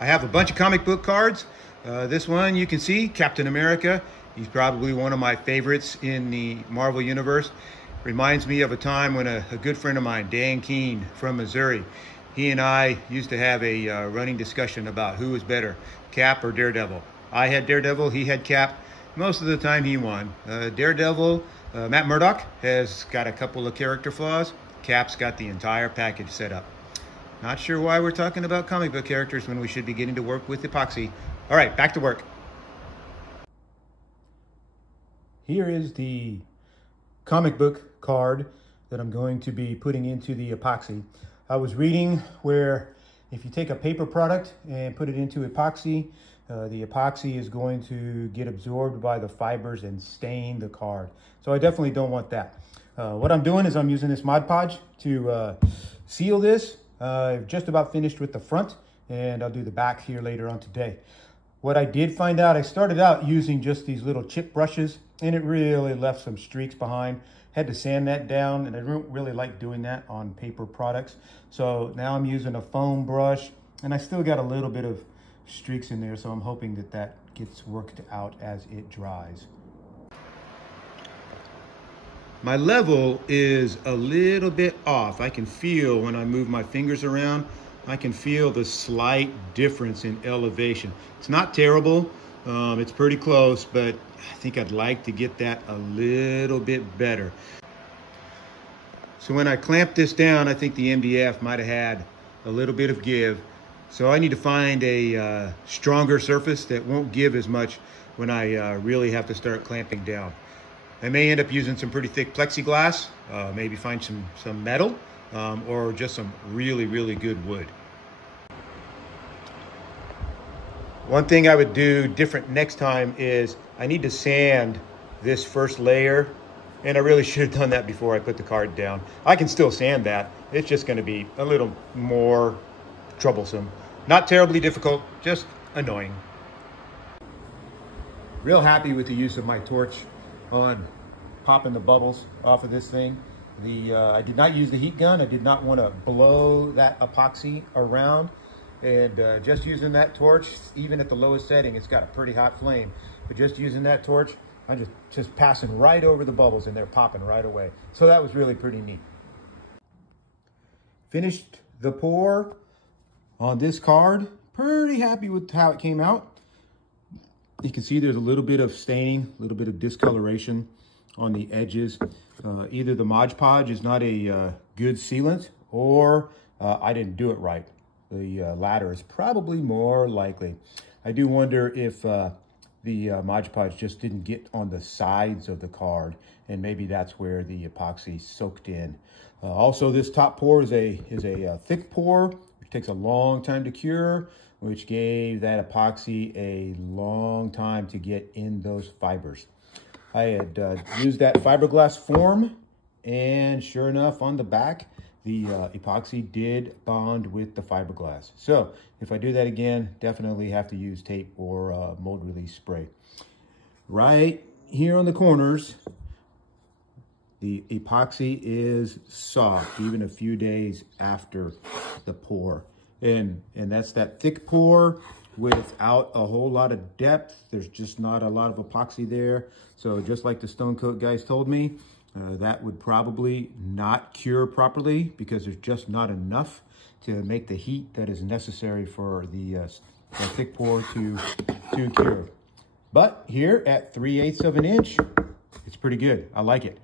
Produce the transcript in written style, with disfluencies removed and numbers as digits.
I have a bunch of comic book cards. This one you can see, Captain America. He's probably one of my favorites in the Marvel Universe. Reminds me of a time when a good friend of mine, Dan Keene from Missouri, he and I used to have a running discussion about who was better, Cap or Daredevil. I had Daredevil, he had Cap. Most of the time he won. Daredevil, Matt Murdock, has got a couple of character flaws. Cap's got the entire package set up. Not sure why we're talking about comic book characters when we should be getting to work with epoxy. All right, back to work. Here is the comic book card that I'm going to be putting into the epoxy. I was reading where if you take a paper product and put it into epoxy, the epoxy is going to get absorbed by the fibers and stain the card. So I definitely don't want that. What I'm doing is I'm using this Mod Podge to seal this. I've just about finished with the front, and I'll do the back here later on today. What I did find out, I started out using just these little chip brushes, and it really left some streaks behind. Had to sand that down, and I don't really like doing that on paper products. So now I'm using a foam brush, and I still got a little bit of streaks in there, so I'm hoping that that gets worked out as it dries. My level is a little bit off. I can feel when I move my fingers around, I can feel the slight difference in elevation. It's not terrible, it's pretty close, but I think I'd like to get that a little bit better. So when I clamp this down, I think the MDF might have had a little bit of give. So I need to find a stronger surface that won't give as much when I really have to start clamping down. I may end up using some pretty thick plexiglass, maybe find some metal, or just some really, really good wood. One thing I would do different next time is I need to sand this first layer, and I really should have done that before I put the card down. I can still sand that. It's just going to be a little more troublesome. Not terribly difficult, just annoying. Real happy with the use of my torch on popping the bubbles off of this thing. I did not use the heat gun. I did not want to blow that epoxy around. And just using that torch, even at the lowest setting, it's got a pretty hot flame. But just using that torch, I'm just passing right over the bubbles and they're popping right away. So that was really pretty neat. Finished the pour on this card. Pretty happy with how it came out. You can see there's a little bit of staining, a little bit of discoloration on the edges. Either the Mod Podge is not a good sealant, or I didn't do it right. The latter is probably more likely. I do wonder if the Mod Podge just didn't get on the sides of the card, and maybe that's where the epoxy soaked in. Also, this top pour is a thick pour, which takes a long time to cure, which gave that epoxy a long time to get in those fibers. I had used that fiberglass form, and sure enough, on the back, the epoxy did bond with the fiberglass. So if I do that again, definitely have to use tape or mold release spray. Right here on the corners, the epoxy is soft, even a few days after the pour. And that's that thick pour without a whole lot of depth. There's just not a lot of epoxy there. So just like the Stone Coat guys told me, that would probably not cure properly because there's just not enough to make the heat that is necessary for the thick pour to cure. But here at 3/8 of an inch, it's pretty good. I like it.